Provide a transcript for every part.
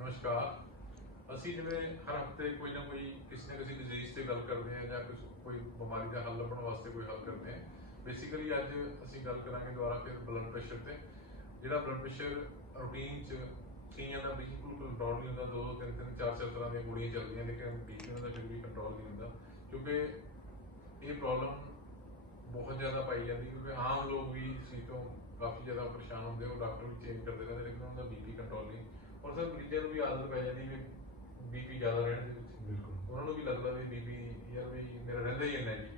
ਨਮਸਕਾਰ। ਅਸੀਂ ਜਿਵੇਂ ਹਰ ਹਫ਼ਤੇ ਕੋਈ ਨਾ ਕੋਈ, ਕਿਸੇ ਨਾ ਕਿਸੇ ਡਿਜ਼ੀਜ਼ ਤੇ ਗੱਲ ਕਰਦੇ ਹਾਂ ਜਾਂ ਕੁਝ ਕੋਈ ਬਿਮਾਰੀ ਦਾ ਹੱਲ ਲੱਭਣ ਵਾਸਤੇ ਕੋਈ ਹੱਲ ਕਰਦੇ ਹਾਂ ਬੇਸਿਕਲੀ ਅੱਜ ਅਸੀਂ ਗੱਲ ਕਰਾਂਗੇ ਦੁਬਾਰਾ ਫਿਰ ਬਲੱਡ ਪ੍ਰੈਸ਼ਰ ਤੇ। ਜਿਹੜਾ ਬਲੱਡ ਪ੍ਰੈਸ਼ਰ ਰੂਟੀਨ ਚ ਕਈਆਂ ਦਾ ਬਿਲਕੁਲ ਕੰਟਰੋਲ ਨਹੀਂ ਹੁੰਦਾ ਦੋ ਦੋ ਤਿੰਨ ਤਿੰਨ ਚਾਰ ਚਾਰ ਤਰ੍ਹਾਂ ਦੀਆਂ ਗੋਲੀਆਂ ਚੱਲਦੀਆਂ ਲੇਕਿਨ ਬੀਪੀ ਉਹਨਾਂ ਦਾ ਫਿਰ ਵੀ ਕੰਟਰੋਲ ਨਹੀਂ ਹੁੰਦਾ। ਕਿਉਂਕਿ ਇਹ ਪ੍ਰੋਬਲਮ ਬਹੁਤ ਜ਼ਿਆਦਾ ਪਾਈ ਜਾਂਦੀ, ਕਿਉਂਕਿ ਆਮ ਲੋਕ ਵੀ ਇਸ ਤੋਂ ਕਾਫੀ ਜ਼ਿਆਦਾ ਪਰੇਸ਼ਾਨ ਹੁੰਦੇ ਉਹ ਡਾਕਟਰ ਵੀ ਚੇਂਜ ਕਰਦੇ ਰਹਿੰਦੇ ਲੇਕਿਨ ਉਹਨਾਂ ਦਾ ਬੀਪੀ ਕੰਟਰੋਲ ਨਹੀਂ। ਔਰ ਸਰ ਮਰੀਜ਼ਾਂ ਨੂੰ ਵੀ ਆਦਤ ਪੈ ਜਾਂਦੀ ਵੀ ਬੀਪੀ ਜ਼ਿਆਦਾ ਰਹਿਣ ਦੇ ਵਿੱਚ। ਬਿਲਕੁਲ। ਉਹਨਾਂ ਨੂੰ ਵੀ ਲੱਗਦਾ ਵੀ ਬੀਪੀ ਯਾਰ ਵੀ ਮੇਰਾ ਰਹਿੰਦਾ ਹੀ ਇੰਨਾ ਜੀ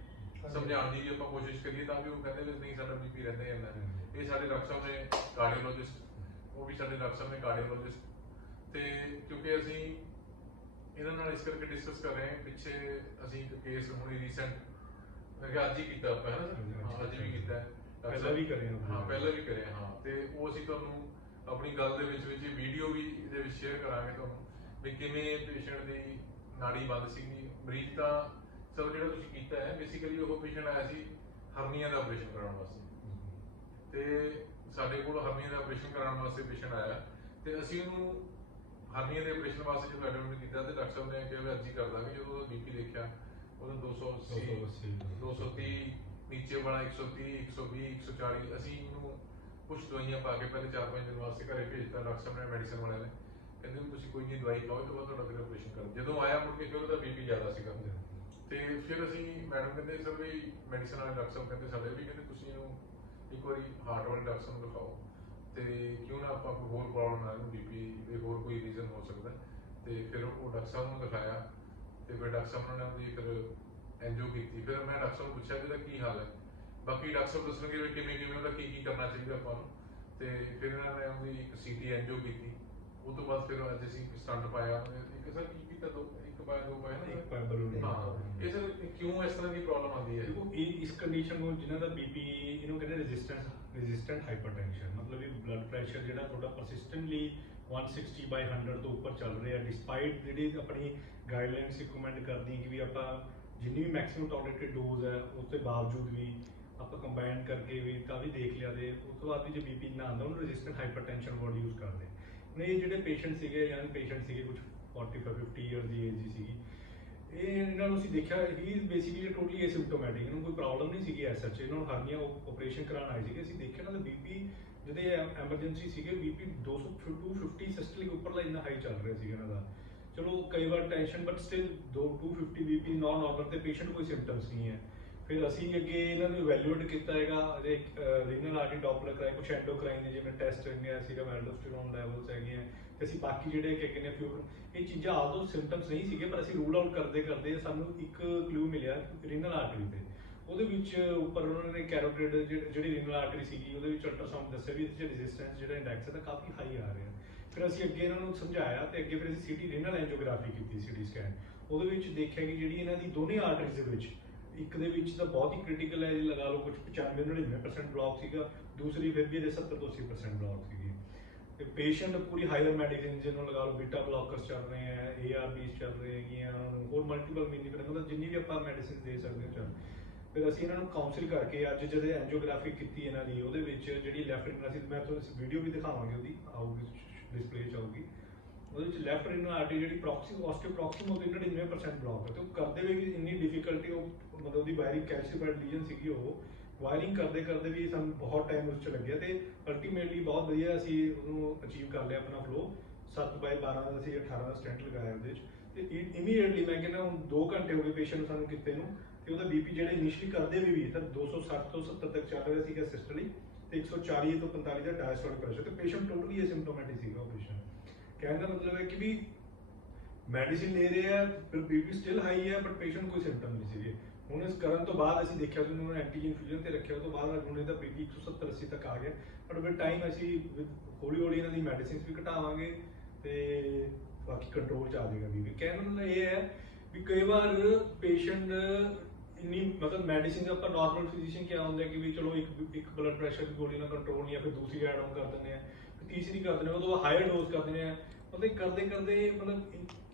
ਸਮਝਾਉਣ ਦੀ ਵੀ ਆਪਾਂ ਕੋਸ਼ਿਸ਼ ਕਰੀਏ ਤਾਂ ਵੀ ਉਹ ਕਹਿੰਦੇ ਵੀ ਨਹੀਂ ਸਾਡਾ ਬੀਪੀ ਰਹਿੰਦਾ ਹੀ ਇੰਨਾ। ਇਹ ਸਾਡੇ ਡਾਕਟਰ ਸਾਹਿਬ ਨੇ ਕਾਰਡੀਓਲੋਜਿਸਟ ਉਹ ਵੀ ਸਾਡੇ ਡਾਕਟਰ ਸਾਹਿਬ ਨੇ ਕਾਰਡੀਓਲੋਜਿਸਟ। ਤੇ ਕਿਉਂਕਿ ਅਸੀਂ ਇਹਨਾਂ ਨਾਲ ਇਸ ਕਰਕੇ ਡਿਸਕਸ ਕਰ ਰਹੇ ਹਾਂ ਪਿੱਛੇ ਅਸੀਂ ਇੱਕ ਕੇਸ ਹੁਣੀ ਰੀਸੈਂਟ ਕਿਹਾ ਅੱਜ ਹੀ ਕੀਤਾ ਆਪਾਂ ਹੈ ਨਾ ਅੱਜ ਵੀ ਕੀਤਾ ਪਹਿਲਾਂ ਵੀ ਕਰੇ ਹਾਂ। ਹਾਂ ਪਹਿਲਾਂ ਵੀ ਕਰਿਆ ਹਾਂ। ਤੇ ਉਹ ਅਸੀਂ ਤੁਹਾਨੂੰ ਆਪਣੀ ਗੱਲ ਦੇ ਵਿੱਚ ਵਿੱਚ ਵੀਡੀਓ ਵੀ ਇਹਦੇ ਵਿੱਚ ਸ਼ੇਅਰ ਕਰਾਂਗੇ ਤੁਹਾਨੂੰ ਵੀ ਕਿਵੇਂ ਪੇਸ਼ੈਂਟ ਦੀ ਨਾੜੀ ਬੰਦ ਸੀਗੀ। ਮਰੀਜ਼ ਦਾ ਚਲੋ ਜਿਹੜਾ ਤੁਸੀਂ ਕੀਤਾ ਹੈ ਬੇਸਿਕਲੀ ਉਹ ਪੇਸ਼ੈਂਟ ਆਇਆ ਸੀ ਹਰਨੀਆ ਦਾ ਆਪਰੇਸ਼ਨ ਕਰਾਉਣ ਵਾਸਤੇ। ਤੇ ਸਾਡੇ ਕੋਲ ਹਰਨੀਆ ਦਾ ਆਪਰੇਸ਼ਨ ਕਰਾਉਣ ਵਾਸਤੇ ਪੇਸ਼ੈਂਟ ਆਇਆ। ਤੇ ਅਸੀਂ ਉਹਨੂੰ ਹਰਨੀਆ ਦੇ ਆਪਰੇਸ਼ਨ ਵਾਸਤੇ ਜਦੋਂ ਐਡਮਿਟ ਕੀਤਾ ਤੇ ਡਾਕਟਰ ਸਾਹਿਬ ਨੇ ਕਿਹਾ ਵੀ ਅੱਜ ਹੀ ਕਰ ਦਾਂਗੇ। ਜਦੋਂ ਉਹਦਾ ਬੀਪੀ ਦੇਖਿਆ ਉਹਦਾ 280 280 230 ਨੀਚੇ ਵਾਲਾ 130 120 140 ਅਸੀਂ ਉਹਨੂੰ ਕੁਝ ਦਵਾਈਆਂ ਪਾ ਕੇ ਪਹਿਲੇ 4-5 ਦਿਨ ਵਾਸਤੇ ਘਰੇ ਭੇਜਤਾ, ਡਾਕਟਰ ਸਾਹਿਬ ਨੇ ਮੈਡੀਸਨ ਵਾਲਿਆਂ ਨੇ। ਕਹਿੰਦੇ ਵੀ ਤੁਸੀਂ ਕੋਈ ਨਹੀਂ, ਦਵਾਈ ਖਾਓ, ਇਹ ਤੋਂ ਬਾਅਦ ਤੁਹਾਡਾ ਫਿਰ ਆਪਰੇਸ਼ਨ ਕਰ। ਜਦੋਂ ਆਇਆ ਮੁੜ ਕੇ ਫਿਰ ਉਹਦਾ ਬੀਪੀ ਜ਼ਿਆਦਾ ਸੀਗਾ ਤੇ ਫਿਰ ਅਸੀਂ ਮੈਡਮ ਕਹਿੰਦੇ ਸਰ ਵੀ ਮੈਡੀਸਨ ਵਾਲੇ ਡਾਕਟਰ ਸਾਹਿਬ ਕਹਿੰਦੇ, ਸਾਡੇ ਵੀ ਕਹਿੰਦੇ ਤੁਸੀਂ ਇਹਨੂੰ ਇੱਕ ਵਾਰੀ ਹਾਰਟ ਵਾਲੇ ਡਾਕਟਰ ਸਾਹਿਬ ਨੂੰ ਦਿਖਾਓ। ਤੇ ਕਿਉਂ ਨਾ ਆਪਾਂ ਕੋਈ ਹੋਰ ਪ੍ਰੋਬਲਮ ਨਾਲ ਬੀਪੀ ਦੇ ਹੋਰ ਕੋਈ ਰੀਜ਼ਨ ਹੋ ਸਕਦਾ ਹੈ। ਤੇ ਫਿਰ ਉਹ ਡਾਕਟਰ ਸਾਹਿਬ ਨੂੰ ਦਿਖਾਇਆ। ਤੇ ਫਿਰ ਡਾਕਟਰ ਸਾਹਿਬ ਨੇ ਉਹਦੀ ਫਿਰ ਐਨਜੀਓ ਕੀਤੀ। ਫਿਰ ਮੈਂ ਡਾਕਟਰ ਸਾਹਿਬ ਨੂੰ ਪੁੱਛਿਆ ਕਿ ਇਹਦਾ ਕੀ ਹਾਲ ਹੈ? ਬਾਕੀ ਡਾਕਟਰ ਸਾਹਿਬ ਦੱਸਣਗੇ ਵੀ ਕਿਵੇਂ ਕਿਵੇਂ ਉਹਦਾ ਕੀ ਕੀ ਕਰਨਾ ਚਾਹੀਦਾ ਆਪਾਂ ਨੂੰ। ਤੇ ਫਿਰ ਇਹਨਾਂ ਨੇ ਉਹਦੀ ਇੱਕ ਸੀਟੀ ਐਨਜੀਓ ਕੀਤੀ। ਉਹ ਤੋਂ ਬਾਅਦ ਫਿਰ ਅੱਜ ਅਸੀਂ ਸਟੰਟ ਪਾਇਆ। ਇੱਕ ਸਰ ਕੀ ਕੀਤਾ ਦੋ ਇੱਕ ਪਾਇਆ ਦੋ ਪਾਇਆ ਨਾ ਇੱਕ ਪਾਇਆ balloon। ਹਾਂ। ਇਹ ਸਰ ਕਿਉਂ ਇਸ ਤਰ੍ਹਾਂ ਦੀ ਪ੍ਰੋਬਲਮ ਆਉਂਦੀ ਹੈ? ਦੇਖੋ ਇਹ ਇਸ ਕੰਡੀਸ਼ਨ ਨੂੰ ਜਿਨ੍ਹਾਂ ਦਾ ਬੀਪੀ ਇਹਨੂੰ ਕਹਿੰਦੇ ਰੈਜ਼ਿਸਟੈਂਸ ਰੈਜ਼ਿਸਟੈਂਟ ਹਾਈਪਰਟੈਂਸ਼ਨ ਮਤਲਬ ਇਹ ਬਲੱਡ ਪ੍ਰੈਸ਼ਰ ਜਿਹੜਾ ਤੁਹਾਡਾ ਪਰਸਿਸਟੈਂਟਲੀ 160 ਬਾਈ 100 ਤੋਂ ਉੱਪਰ ਚੱਲ ਰਿਹਾ। ਡਿਸਪਾਈਟ ਜਿਹੜੀ ਆਪਣੀ ਗਾਈਡਲਾਈਨਸ ਰਿਕਮੈਂਡ ਕਰਦੀ ਕਿ ਵੀ ਆਪਾਂ ਜਿੰਨੀ ਵੀ ਮੈਕਸਿਮਮ ਟੋਲਰੇਟਡ ਡੋਜ਼ ਹੈ ਉਸ ਦੇ ਬਾਵਜੂਦ ਵੀ ਆਪਾਂ ਕੰਬਾਈਨ ਕਰਕੇ ਵੀ ਤਾਂ ਵੀ ਦੇਖ ਲਿਆ ਦੇ ਉਸ ਤੋਂ ਬਾਅਦ ਵੀ ਜੇ ਬੀਪੀ ਨਾ ਆਉਂਦਾ, ਉਹਨੂੰ ਰੈਜ਼ਿਸਟੈਂਟ ਹਾਈਪਰਟੈਂਸ਼ਨ ਵਰਡ ਯੂਜ਼ ਕਰਦੇ। ਹੁਣ ਇਹ ਜਿਹੜੇ ਪੇਸ਼ੈਂਟ ਸੀਗੇ ਯੰਗ ਪੇਸ਼ੈਂਟ ਸੀਗੇ ਕੁਝ 45 50 ਇਅਰ ਦੀ ਏਜ ਸੀਗੀ, ਇਹ ਇਹਨਾਂ ਨੂੰ ਅਸੀਂ ਦੇਖਿਆ ਹੀ ਬੇਸਿਕਲੀ ਟੋਟਲੀ ਐਸਿਮਟੋਮੈਟਿਕ ਇਹਨੂੰ ਕੋਈ ਪ੍ਰੋਬਲਮ ਨਹੀਂ ਸੀਗੀ ਐਸ ਸੱਚ ਇਹਨਾਂ ਨੂੰ ਹਰਨੀਆ ਆਪਰੇਸ਼ਨ ਕਰਾਉਣ ਆਏ ਸੀਗੇ। ਅਸੀਂ ਦੇਖਿਆ ਇਹਨਾਂ ਦਾ ਬੀਪੀ ਜਿਹਦੇ ਐਮਰਜੈਂਸੀ ਸੀਗੇ ਬੀਪੀ 200 250 ਸਿਸਟਲਿਕ ਉੱਪਰਲਾ ਇੰਨਾ ਹਾਈ ਚੱਲ ਰਿਹਾ ਸੀਗਾ ਇਹਨਾਂ ਦਾ। ਚਲੋ, ਕਈ ਵਾਰ tension but still 2 250 BP non normal ਤੇ ਪੇਸ਼ੈਂਟ ਕੋਈ ਸਿੰਪਟਮਸ ਨਹੀਂ ਹੈ। ਫਿਰ ਅਸੀਂ ਅੱਗੇ ਇਹਨਾਂ ਨੂੰ ਇਵੈਲੂਏਟ ਕੀਤਾ ਹੈਗਾ, ਅਜੇ ਰੀਨਲ ਆਰਟਰੀ ਡਾਪਲਰ ਕਰਾਇਆ ਕੁਝ ਐਂਡੋਕਰਾਈਨ ਦੇ ਜਿਵੇਂ ਟੈਸਟ ਹੈਗੇ ਆ ਸੀਰਮ ਐਲਡੋਸਟੇਰੋਨ ਲੈਵਲਸ ਹੈਗੇ ਆ ਤੇ ਅਸੀਂ ਬਾਕੀ ਜਿਹੜੇ ਕਿ ਕਹਿੰਦੇ ਫਿਊਰ ਇਹ ਚੀਜ਼ਾਂ ਆਲਦੋ ਸਿੰਪਟਮਸ ਨਹੀਂ ਸੀਗੇ, ਪਰ ਅਸੀਂ ਰੂਲ ਆਊਟ ਕਰਦੇ ਕਰਦੇ ਸਾਨੂੰ ਇੱਕ ਕਲੂ ਮਿਲਿਆ ਰੀਨਲ ਆਰਟਰੀ ਤੇ। ਉਹਦੇ ਵਿੱਚ ਉੱਪਰ ਉਹਨਾਂ ਨੇ ਕੈਰੋਟਿਡ ਜਿਹੜੀ ਰੀਨਲ ਆਰਟਰੀ ਸੀਗੀ, ਉਹਦੇ ਵਿੱਚ ਅਲਟਰਾਸਾਊਂਡ ਦੱਸਿਆ ਵੀ ਇਹਦੇ ਚ ਰੈਜ਼ਿਸਟੈਂਸ ਜਿਹੜਾ ਇੰਡੈਕਸ ਹੈ, ਤਾਂ ਕਾਫੀ ਹਾਈ ਆ ਰਿਹਾ। ਫਿਰ ਅਸੀਂ ਅੱਗੇ ਇਹਨਾਂ ਨੂੰ ਸਮਝਾਇਆ ਤੇ ਅੱਗੇ ਫਿਰ ਅਸੀਂ ਸੀਟੀ ਰੀਨਲ ਐਂਜੀਓਗ੍ਰਾਫੀ ਕੀਤੀ ਸੀਟੀ ਸਕੈਨ ਉਹਦੇ ਵਿੱਚ ਦੇਖਿਆ ਕਿ ਜਿਹੜੀ ਇਹਨਾਂ ਦੀ ਦੋਨੇ ਆਰਟਰੀਜ਼ ਦੇ ਵਿੱਚ ਇੱਕ ਦੇ ਵਿੱਚ ਤਾਂ ਬਹੁਤ ਹੀ ਕ੍ਰਿਟੀਕਲ ਹੈ, ਜੀ ਲਗਾ ਲਓ ਕੁਝ 95 99% ਬਲੌਕ ਸੀਗਾ, ਦੂਸਰੀ ਫਿਰ ਵੀ ਇਹਦੇ 70 ਤੋਂ 80% ਬਲੌਕ ਸੀਗੀ। ਤੇ ਪੇਸ਼ੈਂਟ ਪੂਰੀ ਹਾਇਰ ਮੈਡੀਸਿਨ ਜਿਹਨੂੰ ਲਗਾ ਲਓ ਬੀਟਾ ਬਲੌਕਰਸ ਚੱਲ ਰਹੇ ਹੈ ਏਆਰਬੀਸ ਚੱਲ ਰਹੇ ਹੈਗੀਆਂ, ਹੋਰ ਮਲਟੀਪਲ ਮੀਨਿੰਗ ਮਤਲਬ ਜਿੰਨੀ ਵੀ ਆਪਾਂ ਮੈਡੀਸਿਨ ਦੇ ਸਕਦੇ ਹਾਂ ਚੱਲ। ਫਿਰ ਅਸੀਂ ਇਹਨਾਂ ਨੂੰ ਕਾਉਂਸਲ ਕਰਕੇ ਅੱਜ ਜਦੋਂ ਐਂਜੀਓਗ੍ਰਾਫੀ ਕੀਤੀ ਇਹਨਾਂ ਦੀ, ਉਹਦੇ ਵਿੱਚ ਜਿਹੜੀ ਲੈਫਟ ਰਿਨਲ ਮੈਂ ਤੁਹਾਨੂੰ ਵੀਡੀਓ ਵੀ ਦਿਖਾਵਾਂਗੇ, ਉਹਦੀ ਆਊਗੀ ਡਿਸਪਲੇ 'ਚ ਆਊਗੀ। ਉਹਦੇ ਵਿੱਚ ਲੈਫਟ ਰਿਨਲ ਆਰਟਰੀ ਜਿਹੜੀ ਪ੍ਰੋਕਸੀ ਆਸਟੀਓਪ੍ਰੋਕਸਿਮ ਉਹਦੇ 99% ਬਲੌਕ ਹੈ। ਤੇ ਉਹ ਕਰਦੇ ਵੀ ਇੰਨੀ ਡਿਫਿਕਲਟੀ ਉਹ ਮਤਲਬ ਉਹਦੀ ਵਾਇਰਿੰਗ ਕੈਲਸੀਫਾਈਡ ਲੀਜਨ ਸੀਗੀ ਉਹ। ਵਾਇਰਿੰਗ ਕਰਦੇ ਕਰਦੇ ਵੀ ਸਾਨੂੰ ਬਹੁਤ ਟਾਈਮ ਉਸ ਚ ਲੱਗਿਆ ਤੇ ਅਲਟੀਮੇਟਲੀ ਬਹੁਤ ਵਧੀਆ ਅਸੀਂ ਉਹਨੂੰ ਅਚੀਵ ਕਰ ਲਿਆ ਆਪਣਾ ਫਲੋ 7 ਬਾਈ 12 ਦਾ ਅਸੀਂ 18 ਦਾ ਸਟੈਂਟ ਲਗਾਇਆ ਉਹਦੇ ਚ। ਤੇ ਇਮੀਡੀਏਟਲੀ ਮੈਂ ਕਹਿੰਦਾ ਹੁਣ 2 ਘੰਟੇ ਹੋ ਗਏ ਪੇਸ਼ੈਂਟ ਸਾਨੂੰ ਕਿਤੇ ਨੂੰ ਤੇ ਉਹਦਾ ਬੀਪੀ ਜਿਹੜਾ ਇਨੀਸ਼ੀਅਲੀ ਕਰਦੇ ਵੀ ਵੀ ਤਾਂ 260 ਤੋਂ 70 ਤੱਕ ਚੱਲ ਰਿਹਾ ਸੀਗਾ ਸਿਸਟਲੀ ਤੇ 140 ਤੋਂ 45 ਦਾ ਡਾਇਸਟੋਲਿਕ ਪ੍ਰੈਸ਼ਰ ਤੇ ਪੇਸ਼ੈਂਟ ਟੋਟਲੀ ਅਸਿਮਟੋਮੈਟਿਕ ਸੀਗਾ ਉਹ ਪੇਸ਼ੈਂਟ ਕਹਿਣ ਦਾ ਮਤਲਬ ਹੈ ਕਿ ਵੀ ਮੈਡੀਸਿਨ ਲੈ ਰਹੇ ਆ, ਫਿਰ ਬੀਪੀ ਸਟਿਲ ਹਾਈ ਹੈ ਬਟ ਪੇਸ਼ੈਂਟ ਕੋਈ ਸਿੰਪਟਮ ਨਹੀਂ ਸੀਗੇ। ਹੁਣ ਇਸ ਕਰਨ ਤੋਂ ਬਾਅਦ ਅਸੀਂ ਦੇਖਿਆ ਕਿ ਉਹਨਾਂ ਨੇ ਐਂਟੀ ਇਨਫਿਊਜ਼ਨ ਤੇ ਰੱਖਿਆ, ਉਹ ਤੋਂ ਬਾਅਦ ਹੁਣ ਇਹਦਾ ਬੀਪੀ 170 80 ਤੱਕ ਆ ਗਿਆ। ਬਟ ਵਿਦ ਟਾਈਮ ਅਸੀਂ ਹੌਲੀ ਹੌਲੀ ਇਹਨਾਂ ਦੀ ਮੈਡੀਸਿਨਸ ਵੀ ਘਟਾਵਾਂਗੇ ਤੇ ਬਾਕੀ ਕੰਟਰੋਲ ਚ ਆ ਜਾਏਗਾ ਬੀਪੀ ਕਹਿਣ ਦਾ ਮਤਲਬ ਇਹ ਹੈ ਵੀ ਕਈ ਵਾਰ ਪੇਸ਼ੈਂਟ ਇੰਨੀ ਮਤਲਬ ਮੈਡੀਸਿਨ ਆਪਾਂ ਨਾਰਮਲ ਫਿਜ਼ੀਸ਼ੀਅਨ ਕਿਹਾ ਹੁੰਦਾ ਕਿ ਵੀ ਚਲੋ ਇੱਕ ਇੱਕ ਬਲੱਡ ਪ੍ਰੈਸ਼ਰ ਦੀ ਗੋਲੀ ਨਾਲ ਕੰਟਰੋਲ ਨਹੀਂ ਆ, ਫਿਰ ਦੂਸਰੀ ਐਡ ਆਨ ਕਰ ਦਿੰਦੇ ਆ, ਫਿਰ ਤੀਸਰੀ ਕਰ ਦਿੰਦੇ ਆ ਉਦੋਂ ਹਾਇਰ ਡੋਜ਼ ਕਰ ਦਿੰਦੇ ਆ। ਮਤਲਬ ਕਰਦੇ ਕਰਦੇ ਮਤਲਬ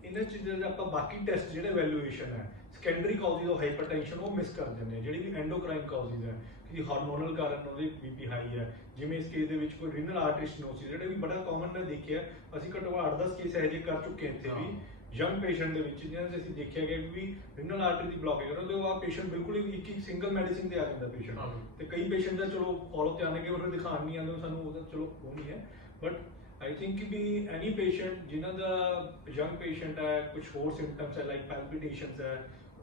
ਇਹਨਾਂ ਚੀਜ਼ਾਂ ਦੇ ਆਪਾਂ ਬਾਕੀ ਟੈਸਟ ਜਿਹੜੇ ਵੈਲੂਏਸ਼ਨ ਹੈ ਸੈਕੰਡਰੀ ਕਾਜ਼ਿਸ ਆਫ ਹਾਈਪਰਟੈਂਸ਼ਨ ਉਹ ਮਿਸ ਕਰ ਜਾਂਦੇ ਆ, ਜਿਹੜੀ ਵੀ ਐਂਡੋਕ੍ਰਾਈਨ ਕਾਜ਼ਿਸ ਹੈ ਕਿ ਹਾਰਮੋਨਲ ਕਾਰਨ ਉਹਦੀ ਬੀਪੀ ਹਾਈ ਹੈ। ਜਿਵੇਂ ਇਸ ਕੇਸ ਦੇ ਵਿੱਚ ਕੋਈ ਰੀਨਲ ਆਰਟਰੀ ਸਟੈਨੋਸਿਸ ਜਿਹੜਾ ਵੀ ਬੜਾ ਕਾਮਨ ਮੈਂ ਦੇਖਿਆ, ਅਸੀਂ ਘੱਟੋ ਘੱਟ 8-10 ਕੇਸ ਇਹੋ ਜਿਹੇ ਕਰ ਚੁੱਕੇ ਹਾਂ ਇੱਥੇ ਵੀ। ਯੰਗ ਪੇਸ਼ੈਂਟ ਦੇ ਵਿੱਚ ਜਿਹਨਾਂ 'ਚ ਅਸੀਂ ਦੇਖਿਆ ਗਿਆ ਕਿ ਵੀ ਰੀਨਲ ਆਰਟਰੀ ਦੀ ਬਲੌਕੇਜ ਕਰੋ ਤੇ ਉਹ ਆ ਪੇਸ਼ੈਂਟ ਬਿਲਕੁਲ ਹੀ ਇੱਕ ਇੱਕ ਸਿੰਗਲ ਮੈਡੀਸਿਨ ਤੇ ਆ ਜਾਂਦਾ ਪੇਸ਼ੈਂਟ ਹਾਂ। ਤੇ ਕਈ ਪੇਸ਼ੈਂਟ ਦਾ ਚਲੋ ਫਾਲੋ ਤੇ ਆਣੇ ਕਿ ਉਹ ਦਿਖਾਣ ਨਹੀਂ ਆਉਂਦੇ ਸਾਨੂੰ ਉਹਦਾ ਚਲੋ ਉਹ ਨਹੀਂ ਹੈ but I think we any patient ਜਿਨ੍ਹਾਂ ਦਾ ਯੰਗ ਪੇਸ਼ੈਂਟ ਹੈ ਕੁਝ ਹੋਰ ਸਿੰਪਟਮਸ ਹੈ ਲਾਈਕ ਪੈਲਪੀਟੇਸ਼ਨਸ ਹੈ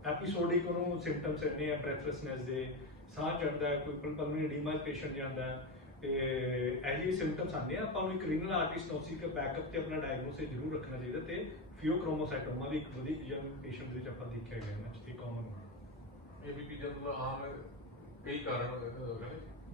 ਐਪੀਸੋਡਿਕ ਉਹਨੂੰ ਸਿੰਪਟਮਸ ਇੰਨੇ ਆ ਬ੍ਰੈਥਲੈਸਨੈਸ ਦੇ ਸਾਹ ਚੜਦਾ ਹੈ ਕੋਈ ਪਲਮਨਰੀ ਐਡੀਮਾ ਪੇਸ਼ੈਂਟ ਜਾਂਦਾ ਹੈ ਤੇ ਇਹ ਜਿਹੇ ਸਿੰਪਟਮਸ ਆਉਂਦੇ ਆ ਆਪਾਂ ਨੂੰ ਇੱਕ ਰੀਨਲ ਆਰਟਰੀਸਨੋਸਿਸ ਦਾ ਬੈਕਅਪ ਤੇ ਆਪਣਾ ਡਾਇਗਨੋਸਿਸ ਜ਼ਰੂਰ ਰੱਖਣਾ ਚਾਹੀਦਾ ਤੇ ਫਿਓਕ੍ਰੋਮੋਸਾਈਟੋਮਾ ਵੀ ਇੱਕ ਵਧੀਆ ਯੰਗ ਪੇਸ਼ੈਂਟ ਦੇ ਵਿੱਚ ਆਪਾਂ ਦੇਖਿਆ ਗਿਆ ਇਹਨਾਂ ਚ ਇਹ ਕਾਮਨ ਏਬੀਪੀ ਜਨਰਲ ਆਮ ਹੈ, ਕਈ ਕਾਰਨ ਨੇ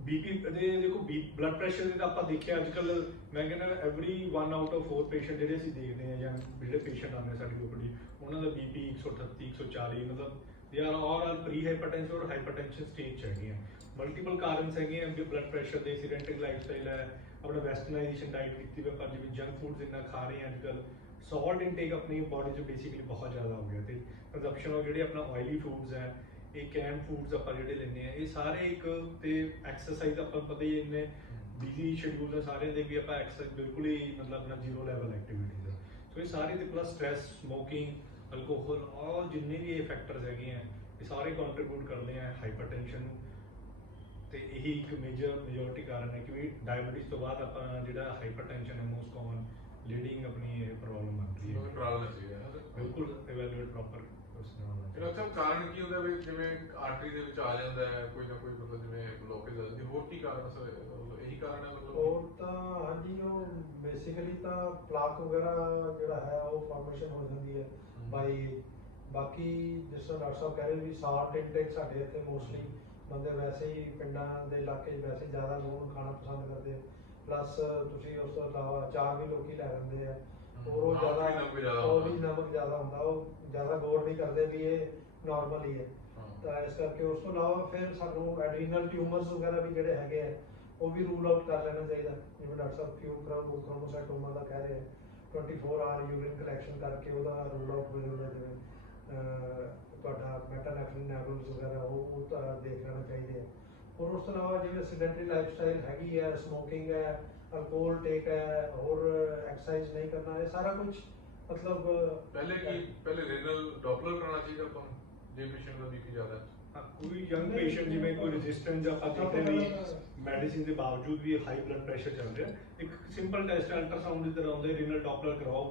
ਬੀਪੀ ਦੇ ਦੇਖੋ ਬਲੱਡ ਪ੍ਰੈਸ਼ਰ ਦੇ ਤਾਂ ਆਪਾਂ ਦੇਖਿਆ ਅੱਜ ਕੱਲ ਮੈਂ ਕਹਿੰਦਾ ਐਵਰੀ 1 ਆਊਟ ਆਫ 4 ਪੇਸ਼ੈਂਟ ਜਿਹੜੇ ਅਸੀਂ ਦੇਖਦੇ ਆ ਜਾਂ ਜਿਹੜੇ ਪੇਸ਼ੈਂਟ ਆਉਂਦੇ ਸਾਡੀ ਓਪੀਡੀ ਉਹਨਾਂ ਦਾ ਬੀਪੀ 138 140 ਮਤਲਬ they are all are prehypertension or hypertension stage ਚ ਹੈਗੇ ਆ ਮਲਟੀਪਲ ਕਾਰਨਸ ਹੈਗੇ ਆ ਬਲੱਡ ਪ੍ਰੈਸ਼ਰ ਦੇ ਸਿਡੈਂਟਿਕ ਲਾਈਫਸਟਾਈਲ ਹੈ ਆਪਣਾ ਵੈਸਟਰਨਾਈਜੇਸ਼ਨ ਡਾਈਟ ਕੀਤੀ ਹੋਈ ਆਪਾਂ ਜਿਵੇਂ ਜੰਕ ਫੂਡਸ ਇੰਨਾ ਖਾ ਰਹੇ ਆ ਅੱਜ ਕੱਲ ਸਾਲਟ ਇਨਟੇਕ ਆਪਣੀ ਬਾਡੀ 'ਚ ਬੇਸਿਕਲੀ ਬਹੁਤ ਜ਼ਿਆਦਾ ਹੋ ਗਿਆ ਤੇ ਕੰਜ਼ੰਪਸ਼ਨ ਉਹ ਜਿਹੜੇ ਆਪਣਾ ਆਇਲੀ ਫੂਡਸ ਹੈ, ਇਹ ਕੈਨ ਫੂਡਸ ਆਪਾਂ ਜਿਹੜੇ ਲੈਂਦੇ ਆ ਇਹ ਸਾਰੇ ਇੱਕ ਤੇ ਐਕਸਰਸਾਈਜ਼ ਆਪਾਂ ਪਤਾ ਹੀ ਇੰਨੇ ਬਿਜ਼ੀ ਸ਼ਡਿਊਲ ਹੈ ਸਾਰਿਆਂ ਦੇ ਵੀ ਆਪਾਂ ਐਕਸਰਸਾਈਜ਼ ਬਿਲਕੁਲ ਹੀ ਮਤਲਬ ਆਪਣਾ ਜ਼ੀਰੋ ਲੈਵਲ ਐਕਟੀਵਿਟੀਜ਼ ਆ। ਸੋ ਇਹ ਸਾਰੇ ਦੇ plus stress smoking alcohol all ਜਿੰਨੇ ਵੀ ਇਹ ਫੈਕਟਰਸ ਹੈਗੇ ਆ, ਇਹ ਸਾਰੇ ਕੰਟਰੀਬਿਊਟ ਕਰਦੇ ਆ ਹਾਈਪਰਟੈਂਸ਼ਨ ਨੂੰ। ਤੇ ਇਹੀ ਇੱਕ ਮੇਜਰ ਮੈਜੋਰਟੀ ਕਾਰਨ ਹੈ ਕਿ ਵੀ ਡਾਇਬੀਟਿਸ ਤੋਂ ਬਾਅਦ ਆਪਾਂ ਜਿਹੜਾ ਹਾਈਪਰਟੈਂਸ਼ਨ ਹੈ ਮੋਸਟ ਕਾਮਨ ਲੀਡਿੰਗ ਆਪਣੀ ਇਹ ਪ੍ਰੋਬਲਮ ਬਣਦੀ ਉਹ ਹੈ। ਨਾ ਸਰ? ਬਿਲਕੁਲ ਇਵੈਲੂਏਟ ਪ੍ਰੋਪਰ ਉਸ ਨਾਲ ਫਿਰ ਅੱਛਾ ਕਾਰਨ ਕੀ ਹੁੰਦਾ ਵੀ ਜਿਵੇਂ ਆਰਟਰੀ ਦੇ ਵਿੱਚ ਆ ਜਾਂਦਾ ਹੈ ਕੋਈ ਨਾ ਕੋਈ ਮਤਲਬ ਜਿਵੇਂ ਬਲੋਕੇਜ ਆ ਜਾਂਦੀ ਹੋਰ ਕੀ ਕਾਰਨ ਸਰ ਇਹੀ ਕਾਰਨ ਹੈ ਮਤਲਬ? ਹੋਰ ਤਾਂ ਹਾਂਜੀ ਉਹ ਬੇਸਿਕਲੀ ਤਾਂ ਪਲਾਕ ਵਗੈਰਾ ਜਿਹੜਾ ਹੈ ਉਹ ਫਾਰਮੇਸ਼ਨ ਹੋ ਜਾਂਦੀ ਹੈ ਬਾਈ। ਬਾਕੀ ਜਿਸ ਤਰ੍ਹਾਂ ਡਾਕਟਰ ਸਾਹਿਬ ਕਹਿ ਰਹੇ ਵੀ ਸਾਲਟ ਇਨਟੇਕ ਸਾਡੇ ਇੱਥੇ ਮੋਸਟਲੀ ਬੰਦੇ ਵੈਸੇ ਹੀ ਪਿੰਡਾਂ ਦੇ ਇਲਾਕੇ 'ਚ ਵੈਸੇ ਜ਼ਿਆਦਾ ਲੋਕ ਖਾਣਾ ਪਸੰਦ ਕਰਦੇ ਪਲੱਸ ਤੁਸੀਂ ਉਸ ਤੋਂ ਇਲਾਵਾ ਅਚਾਰ ਵੀ ਲੋਕੀ ਲੈ ਲੈਂਦੇ ਆ। ਹੋਰ ਉਹ ਨਮਕ ਵੀ ਨਮਕ ਜ਼ਿਆਦਾ ਜ਼ਿਆਦਾ ਉਹ ਵੀ ਹੁੰਦਾ। ਨਮਕ ਜ਼ਿਆਦਾ ਹੁੰਦਾ ਉਹ ਜ਼ਿਆਦਾ ਗੌਰ ਨਹੀਂ ਕਰਦੇ ਵੀ ਇਹ ਨਾਰਮਲ ਹੀ ਹੈ। ਹਾਂ। ਤਾਂ ਇਸ ਕਰਕੇ ਉਸ ਤੋਂ ਇਲਾਵਾ ਫਿਰ ਸਾਨੂੰ ਐਡਰੀਨਲ ਟਿਊਮਰਸ ਵਗੈਰਾ ਵੀ ਜਿਹੜੇ ਹੈਗੇ ਆ ਉਹ ਵੀ ਰੂਲ ਆਊਟ ਕਰ ਲੈਣਾ ਚਾਹੀਦਾ। ਜਿਵੇਂ ਡਾਕਟਰ ਸਾਹਿਬ ਕਿਊ ਕ੍ਰੋਮੋਸਾਈਟੋਮਾ ਦਾ ਕਹਿ ਰਹੇ ਆ। 24 ਆਰ ਯੂਰਿਨ ਕਲੈਕਸ਼ਨ ਕਰਕੇ ਉਹਦਾ ਰੂਲ ਆਊਟ ਹੋ ਜਾਂਦਾ ਜਿਵੇਂ ਅਹ, ਤੁਹਾਡਾ ਮੈਟਾਨੈਫਰਿਨ ਨੈਵਰੋਸ ਵਗੈਰਾ ਉਹ ਉਹ ਤਾਂ ਦੇਖ ਲੈਣਾ ਚਾਹੀਦੇ ਆ। ਹੋਰ ਉਸ ਤੋਂ ਇਲਾਵਾ ਜਿਵੇਂ ਸਿਡੈਂਟਰੀ ਲਾਈਫਸਟਾਈਲ ਹੈਗੀ ਹੈ ਸਮੋਕਿੰਗ ਹੈ ਅਲਕੋਹਲ ਟੇਕ ਹੈ ਹੋਰ ਐਕਸਰਸਾਈਜ਼ ਨਹੀਂ ਕਰਨਾ ਇਹ ਸਾਰਾ ਕੁਝ ਮਤਲਬ ਪਹਿਲੇ ਕੀ ਪਹਿਲੇ ਰੇਨਲ ਡਾਪਲਰ ਕਰਾਉਣਾ ਚਾਹੀਦਾ ਆਪਾਂ ਨੂੰ ਜੇ ਪੇਸ਼ੈਂਟ ਦਾ ਬੀਪੀ ਜ਼ਿਆਦਾ ਹੈ? ਹਾਂ, ਕੋਈ ਯੰਗ ਪੇਸ਼ੈਂਟ ਜਿਵੇਂ ਕੋਈ ਰੈਜ਼ਿਸਟੈਂਸ ਆਪਾਂ ਦੇਖਦੇ ਵੀ ਮੈਡੀਸਿਨ ਦੇ ਬਾਵਜੂਦ ਵੀ ਹਾਈ ਬਲੱਡ ਪ੍ਰੈਸ਼ਰ ਚੱਲ ਰਿਹਾ ਇੱਕ ਸਿੰਪਲ ਟੈਸਟ ਅਲਟਰਾਸਾਊਂਡ ਦੀ ਤਰ੍ਹਾਂ ਹੁੰਦਾ ਰੀਨਲ ਡਾਪਲਰ ਕਰਾਓ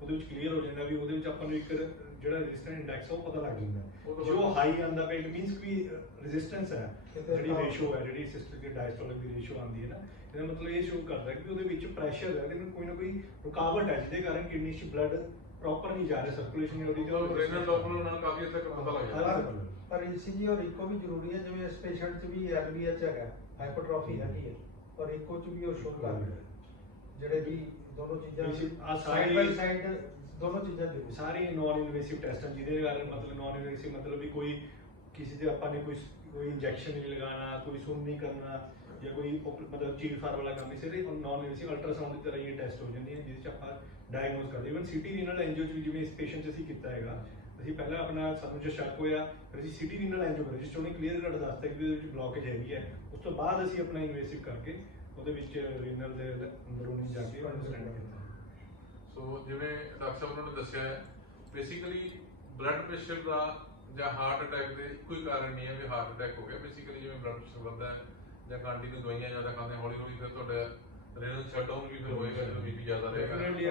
ਉਹਦੇ ਵਿੱਚ ਕਲੀਅਰ ਹੋ ਜਾਂਦਾ ਵੀ ਉਹਦੇ ਵਿੱਚ ਆਪਾਂ ਨੂੰ ਇੱਕ ਜਿਹੜਾ ਰੈਜ਼ਿਸਟੈਂਸ ਇੰਡੈਕਸ ਉਹ ਪਤਾ ਲੱਗ ਜਾਂਦਾ। ਜੋ ਹਾਈ ਆਂਦਾ ਪਿਆ ਇਟ ਮੀਨਸ ਕਿ ਰੈਜ਼ਿਸਟੈਂਸ ਹੈ ਜਿਹੜੀ ਤਾਂ- ਰੇਸ਼ੋ ਹੈ। ਜਿਹੜੀ ਸਿਸਟਮ ਦੀ ਡਾਇਸਟੋਲਿਕ ਦੀ ਰੇਸ਼ੋ ਆਂਦੀ ਹੈ ਨਾ ਇਹਦਾ ਮਤਲਬ ਇਹ ਸ਼ੋ ਕਰਦਾ ਕਿ ਉਹਦੇ ਵਿੱਚ ਪ੍ਰੈਸ਼ਰ ਹੈ ਵਿੱਚ ਕੋਈ ਨਾ ਕੋਈ ਰੁਕਾਵਟ ਹੈ ਜਿਹਦੇ ਕਾਰਨ ਕਿਡਨੀ 'ਚ ਬਲੱਡ ਪ੍ਰੋਪਰ ਨਹੀਂ ਜਾ ਰਿਹਾ ਸਰਕੂਲੇਸ਼ਨ ਨਹੀਂ ਹੋ ਰਹੀ ਤੇ ਰੇਨਲ ਡਾਪਲਰ ਨਾਲ ਕਾਫੀ ਹੱਦ ਤੱਕ ਪਤਾ ਲੱਗ ਜਾਂਦਾ। ਪਰ ECG ਔਰ ਇਕੋ ਵੀ ਜ਼ਰੂਰੀ ਹੈ ਜਿਵੇਂ ਇਸ ਪੇਸ਼ੈਂਟ 'ਚ ਵੀ LVH ਹੈਗਾ ਹਾਈਪਰਟ੍ਰੋਫੀ ਹੈਗੀ ਹੈ ਔਰ ਇਕੋ 'ਚ ਵੀ ਉਹ ਸ਼ੋ ਕਰ ਰਿਹਾ। ਜਿਹੜੇ ਵੀ ਦੋਨੋਂ ਚੀਜ਼ਾਂ ਸਾਈਡ ਬਾਈ ਸਾਈਡ ਦੋਨੋਂ ਚੀਜ਼ਾਂ ਜ਼ਰੂਰੀ ਸਾਰੇ ਨਾਨ ਇਨਵੇਸਿਵ ਟੈਸਟ ਹਨ ਜਿਹਦੇ ਕਾਰਨ ਮਤਲਬ ਨਾਨ ਇਨਵੇਸਿਵ ਮਤਲਬ ਵੀ ਕੋਈ ਕਿਸੇ ਦੇ ਆਪਾਂ ਨੇ ਕੋਈ ਕੋਈ ਇੰਜੈਕਸ਼ਨ ਨਹੀਂ ਲਗਾਉਣਾ ਕੋਈ ਸੁਣ ਨਹੀਂ ਕਰਨਾ ਜਾਂ ਕੋਈ ਮਤਲਬ ਚੀਰ ਫਾਰ ਵਾਲਾ ਕੰਮ ਨਹੀਂ ਸਿਰੇ ਨਾਨ ਇਨਵੇਸਿਵ ਅਲਟਰਾਸਾਊਂਡ ਦੀ ਤਰ੍ਹਾਂ ਹੀ ਟੈਸਟ ਹੋ ਜਾਂਦੇ ਹਨ ਜਿਹਦੇ ਚ ਆਪਾਂ ਡਾਇਗਨੋਸ ਕਰਦੇ ਇਵਨ ਸਿਟੀ ਰੀਨਲ ਐਂਜੀਓ ਚ ਵੀ ਜਿਵੇਂ ਇਸ ਪੇਸ਼ੈਂਟ ਚ ਅਸੀਂ ਕੀਤਾ ਹੈਗਾ ਅਸੀਂ ਪਹਿਲਾਂ ਆਪਣਾ ਸਾਨੂੰ ਜੋ ਸ਼ੱਕ ਹੋਇਆ ਫਿਰ ਅਸੀਂ ਸਿਟੀ ਰੀਨਲ ਐਂਜੀਓ ਕਰੀ ਜਿਸ ਚ ਉਹਨੇ ਕਲੀਅਰ ਕੱਟ ਦੱਸਤਾ ਕਿ ਉਹਦੇ ਵਿੱਚ ਬਲੌਕੇਜ ਹੈਗੀ ਹੈ। ਉਸ ਤੋਂ ਬਾਅਦ ਅਸੀਂ ਆਪਣਾ ਇਨਵੇਸਿਵ ਕਰਕੇ ਉਹਦੇ ਵਿੱਚ ਰੀਨਲ ਦੇ ਅੰਦਰੂਨੀ ਜਾ ਕੇ ਅੰਡਰਸਟੈਂਡ ਕੀਤਾ ਸੋ ਜਿਵੇਂ ਡਾਕਟਰ ਸਾਹਿਬ ਉਹਨਾਂ ਨੇ ਦੱਸਿਆ ਬੇਸਿਕਲੀ ਬਲੱਡ ਪ੍ਰੈਸ਼ਰ ਦਾ ਜਾਂ ਹਾਰਟ ਅਟੈਕ ਦੇ ਕੋਈ ਕਾਰਨ ਨਹੀਂ ਹੈ ਵੀ ਹਾਰਟ ਅਟੈਕ ਹੋ ਗਿਆ। ਬੇਸਿਕਲੀ ਜਿਵੇਂ ਬਲੱਡ ਪ੍ਰੈਸ਼ਰ ਵੱਧਦਾ ਹੈ ਜਾਂ ਕੰਟੀਨਿਊ ਦਵਾਈਆਂ ਜ਼ਿਆਦਾ ਖਾਂਦੇ ਹੌਲੀ ਹੌਲੀ ਫਿਰ ਤੁਹਾਡਾ ਰੇਨਲ ਸ਼ਟਡਾਊਨ ਵੀ ਫਿਰ ਹੋਏਗਾ, ਜਦੋਂ ਬੀਪੀ ਜ਼ਿਆਦਾ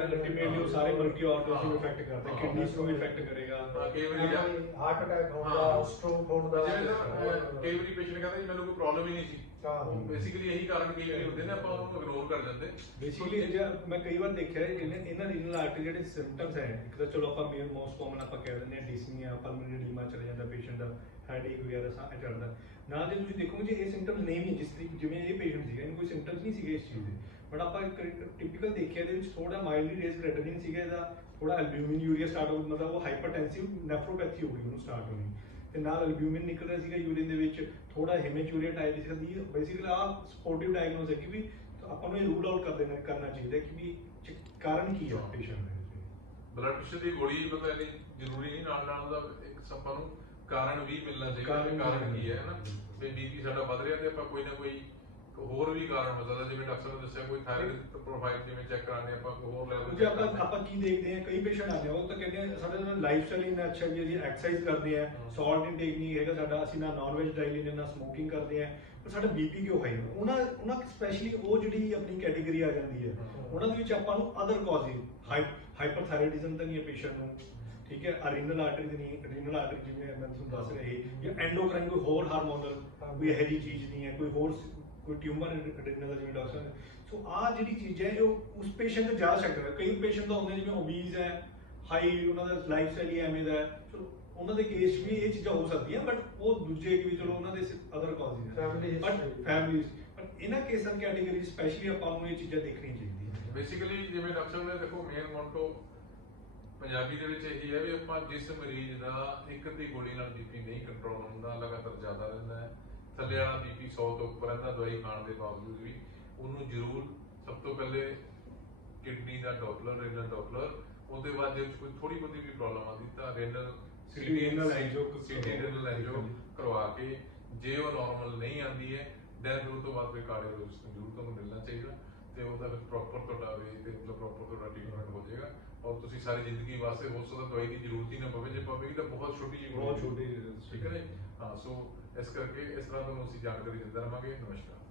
ਡੈਫੀਨਿਟਲੀ ਅਲਟੀਮੇਟਲੀ ਉਹ ਸਾਰੇ ਮਲਟੀ ਆਰਗਨਸ ਨੂੰ ਇਫੈਕਟ ਕਰਦਾ। ਹਾਂ। ਕਿਡਨੀਸ ਨੂੰ ਇਫੈਕਟ ਕਰੇਗਾ। ਕਈ ਵਾਰੀ ਜਾਂ- ਹਾਰਟ ਅਟੈਕ ਹੋਣ। ਦਾ ਸਟ੍ਰੋਕ ਹੋਣ ਦਾ। ਜਿਵੇਂ ਅਹ, ਕਈ ਵਾਰੀ ਪੇਸ਼ੈਂਟ ਕਹਿੰਦਾ ਜੀ ਮੈਨੂੰ ਕੋਈ ਪ੍ਰੋਬਲਮ ਹੀ ਨਹੀਂ ਸੀ। ਹਾਂ। ਬੇਸਿਕਲੀ ਇਹੀ ਕਾਰਨ ਕਈ ਵਾਰੀ ਹੁੰਦੇ ਨੇ ਆਪਾਂ ਉਹਨੂੰ ਇਗਨੋਰ ਕਰ ਜਾਂਦੇ। ਬੇਸਿਕਲੀ ਮੈਂ ਕਈ ਵਾਰ ਦੇਖਿਆ ਹੈ ਇਹਨਾਂ ਇਹਨਾਂ ਰੀਨਲ ਆਰਟਰੀ ਜਿਹੜੇ ਸਿੰਪਟਮਸ ਹੈ ਇੱਕ ਤਾਂ ਚਲੋ ਆਪਾਂ ਮੇਨ ਮੋਸਟ ਕਾਮਨ ਆਪਾਂ ਕਹਿ ਦਿੰਦੇ ਹਾਂ ਡੀਸੀਆ ਪਲਮਨਰੀ ਐਡੀਮਾ ਚਲੇ ਜਾਂਦਾ ਪੇਸ਼ੈਂਟ ਦਾ ਹੈਡੇਕ ਵਗੈਰਾ ਸਾਹ ਚੜਦਾ ਨਾ ਜੇ ਤੁਸੀਂ ਦੇਖੋਗੇ ਜੇ ਇਹ ਸਿੰਪਟਮਸ ਨਹੀਂ ਵੀ ਜਿਸ ਤਰੀਕੇ ਜਿਵੇਂ ਇਹ ਪੇਸ਼ੈਂਟ ਸੀਗਾ ਇਹਨੂੰ ਕੋਈ ਸਿੰਪਟਮਸ ਨਹੀਂ ਸੀਗੇ ਇਸ ਚੀਜ਼ ਦੇ। ਬਟ ਆਪਾਂ ਇੱਕ ਟਿਪੀਕਲ ਦੇਖਿਆ ਇਹਦੇ ਵਿੱਚ ਥੋੜਾ ਮਾਈਲਡਲੀ ਰੇਸ ਕ੍ਰੈਟਿਨਿਨ ਸੀਗਾ ਇਹਦਾ ਥੋੜਾ ਐਲਬਿਊਮਿਨ ਯੂਰੀਆ ਸਟਾਰਟ ਹੋ ਮਤਲਬ ਉਹ ਹਾਈਪਰਟੈਂਸਿਵ ਨੈਫਰੋਪੈਥੀ ਹੋ ਗਈ ਉਹਨੂੰ ਸਟਾਰਟ ਹੋਣੀ। ਤੇ ਨਾਲ ਐਲਬਿਊਮਿਨ ਨਿਕਲ ਰਿਹਾ ਸੀਗਾ ਯੂਰਿਨ ਦੇ ਵਿੱਚ ਥੋੜਾ ਹੈਮੇਚੂਰੀਆ ਟਾਈਪ ਦੀ ਸੀ ਬੇਸਿਕਲੀ ਆ ਸਪੋਰਟਿਵ ਡਾਇਗਨੋਸ ਹੈ ਕਿ ਵੀ ਆਪਾਂ ਨੂੰ ਇਹ ਰੂਲ ਆਊਟ ਕਰ ਦੇਣਾ ਕਰਨਾ ਚਾਹੀਦਾ ਕਿ ਵੀ ਕਾਰਨ ਕੀ ਹੈ ਪੇਸ਼ੈਂਟ ਦੇ ਬਲੱਡ ਪ੍ਰੈਸ਼ਰ ਦੀ ਗੋਲੀ ਪਤਾ ਨਹੀਂ ਜ਼ਰੂਰੀ ਨਹੀਂ ਨਾਲ ਨਾਲ ਦਾ ਇੱਕ ਆਪਾਂ ਨੂੰ ਕਾਰਨ ਵੀ ਮਿਲਣਾ ਚਾਹੀਦਾ ਕਾਰਨ ਕਿ ਹੈ ਨਾ। ਵੀ ਬੀਪੀ ਸਾਡਾ ਵੱਧ ਰਿਹਾ ਤੇ ਆਪਾਂ ਕੋਈ ਨਾ ਕੋਈ ਹੋਰ ਵੀ ਕਾਰਨ ਹੋ ਸਕਦਾ ਜਿਵੇਂ ਡਾਕਟਰ ਨੇ ਦੱਸਿਆ ਕੋਈ ਥਾਇਰਾਇਡ ਪ੍ਰੋਫਾਈਲ ਜਿਵੇਂ ਚੈੱਕ ਕਰਾਣੇ ਆਪਾਂ ਕੋਈ ਹੋਰ ਲੈਵਲ ਜੇ ਆਪਾਂ ਆਪਾਂ ਕੀ ਦੇਖਦੇ ਆ ਕਈ ਪੇਸ਼ੈਂਟ ਆਉਂਦੇ ਆ ਉਹ ਤਾਂ ਕਹਿੰਦੇ ਆ ਸਾਡੇ ਨਾਲ ਲਾਈਫ ਸਟਾਈਲ ਇੰਨਾ ਅੱਛਾ ਜੀ ਅਸੀਂ ਐਕਸਰਸਾਈਜ਼ ਕਰਦੇ ਆ। ਸਾਲਟ ਇਨਟੇਕ ਨਹੀਂ ਹੈਗਾ ਸਾਡਾ ਅਸੀਂ ਨਾ ਨਾਨ ਵੈਜ ਡਾਈਟ ਲੈਂਦੇ ਨਾ ਸਮੋਕਿੰਗ ਕਰਦੇ ਆ ਪਰ ਸਾਡਾ ਬੀਪੀ ਕਿਉਂ ਹਾਈ ਉਹਨਾਂ ਉਹਨਾਂ ਸਪੈਸ਼ਲੀ ਉਹ ਜਿਹੜੀ ਆਪਣੀ ਕੈਟਾਗਰੀ ਆ ਜਾਂਦੀ ਹੈ। ਉਹਨਾਂ ਦੇ ਵਿੱਚ ਆਪਾਂ ਨੂੰ ਅਦਰ ਕਾਜ਼ਿਸ ਹਾਈਪਰਥਾਇਰਾਇਡਿਜ਼ਮ ਤਾਂ ਨਹੀਂ ਹੈ ਪੇਸ਼ੈਂਟ ਨੂੰ ਠੀਕ ਹੈ ਅਰੀਨਲ ਆਰਟਰੀ ਦੀ ਨਹੀਂ ਅਰੀਨਲ ਆਰਟਰੀ ਜਿਵੇਂ ਮੈਂ ਤੁਹਾਨੂੰ ਦੱਸ ਰਿਹਾ ਜਾਂ ਐਂਡੋਕ੍ਰਾਈਨ ਕੋਈ ਹੋਰ ਹਾਰਮੋਨਲ ਕੋਈ ਇਹੋ ਜਿਹੀ ਚੀਜ਼ ਨਹੀਂ ਹੈ ਕੋਈ ਹੋਰ ਕੋਈ ਟਿਊਮਰ ਦਾ ਜਿਵੇਂ ਡਾਕਟਰ ਨੇ। ਸੋ ਆਹ ਜਿਹੜੀ ਚੀਜ਼ ਹੈ ਜੋ ਉਸ ਪੇਸ਼ੈਂਟ ਤੇ ਜਾ ਸਕਦਾ ਹੈ। ਕਈ ਪੇਸ਼ੈਂਟ ਤਾਂ ਹੁੰਦੇ ਜਿਵੇਂ ਓਬੀਜ਼ ਹੈ ਹਾਈ ਉਹਨਾਂ ਦਾ ਲਾਈਫ ਸਟਾਈਲ ਹੀ ਐਵੇਂ ਦਾ ਹੈ। ਚਲੋ ਉਹਨਾਂ ਦੇ ਕੇਸ ਵੀ ਇਹ ਚੀਜ਼ਾਂ ਹੋ ਸਕਦੀਆਂ ਬਟ ਉਹ ਦੂਜੇ ਵੀ ਚਲੋ ਉਹਨਾਂ ਦੇ other causes Family but history। Family but ਇਹਨਾਂ ਕੇਸਾਂ ਦੀ ਕੈਟਾਗਰੀ ਸਪੈਸ਼ਲੀ ਆਪਾਂ ਨੂੰ ਇਹ ਚੀਜ਼ਾਂ ਦੇਖਣੀਆਂ ਚਾਹੀਦੀਆਂ ਬੇਸਿਕਲੀ ਜਿਵੇਂ ਡਾਕਟਰ ਸਾਹਿਬ ਨੇ ਦੇਖੋ ਮੇਨ ਮੋਟੋ ਪੰਜਾਬੀ ਦੇ ਵਿੱਚ ਇਹੀ ਹੈ ਵੀ ਆਪਾਂ ਜਿਸ ਮਰੀਜ਼ ਦਾ ਇੱਕ ਦੀ ਗੋਲੀ ਨਾਲ ਬੀਪੀ ਨਹੀਂ ਕੰਟਰੋਲ ਹੁੰਦਾ ਲਗਾਤਾਰ ਜ਼ਿਆਦਾ ਰਹਿੰਦਾ ਹੈ ਥੱਲੇ ਵਾਲਾ ਬੀਪੀ 100 ਤੋਂ ਉੱਪਰ ਰਹਿੰਦਾ ਦਵਾਈ ਖਾਣ ਦੇ ਬਾਵਜੂਦ ਵੀ ਉਹਨੂੰ ਜ਼ਰੂਰ ਸਭ ਤੋਂ ਪਹਿਲੇ ਕਿਡਨੀ ਦਾ ਡੋਪਲਰ ਰੇਨਲ ਡੋਪਲਰ ਉਹਦੇ ਬਾਅਦ ਜੇ ਕੋਈ ਥੋੜੀ ਬਹੁਤੀ ਵੀ ਪ੍ਰੋਬਲਮ ਆਉਂਦੀ ਤਾਂ renal CT renal angio CT renal angio ਕਰਵਾ ਕੇ ਜੇ ਉਹ ਨਾਰਮਲ ਨਹੀਂ ਆਉਂਦੀ ਹੈ ਦੈਨ ਉਹ ਤੋਂ ਬਾਅਦ ਫਿਰ ਕਾਰਡੀਓਲੋਜਿਸਟ ਨੂੰ ਜ਼ਰੂਰ ਤੁਹਾਨੂੰ ਮਿਲਣਾ ਚਾਹੀਦਾ। ਤੇ ਉਹਦਾ ਫਿਰ ਪ੍ਰੋਪਰ ਤੁਹਾਡਾ ਵੇ ਤੇ ਮਤਲਬ ਪ੍ਰੋਪਰ ਤੁਹਾਡਾ ਟ੍ਰੀਟਮੈਂਟ ਹੋ ਜਾਏਗਾ ਔਰ ਤੁਸੀਂ ਸਾਰੀ ਜ਼ਿੰਦਗੀ ਵਾਸਤੇ ਹੋ ਸਕਦਾ ਦਵਾਈ ਦੀ ਜ਼ਰੂਰਤ ਹੀ ਨਾ ਪਵੇ ਜੇ ਪਵੇਗੀ ਤਾਂ ਬਹੁਤ ਛੋਟੀ ਜਿਹੀ ਬਹੁਤ। ਛੋਟੀ ਜਿਹੀ- ਠੀਕ ਹੈ? ਹਾਂ ਸੋ ਇਸ ਕਰਕੇ ਇਸ ਤਰ੍ਹਾਂ ਤੁਹਾਨੂੰ ਅਸੀਂ ਜਾਣਕਾਰੀ ਦਿੰਦੇ ਰਹਾਂਗੇ ਨਮਸਕਾਰ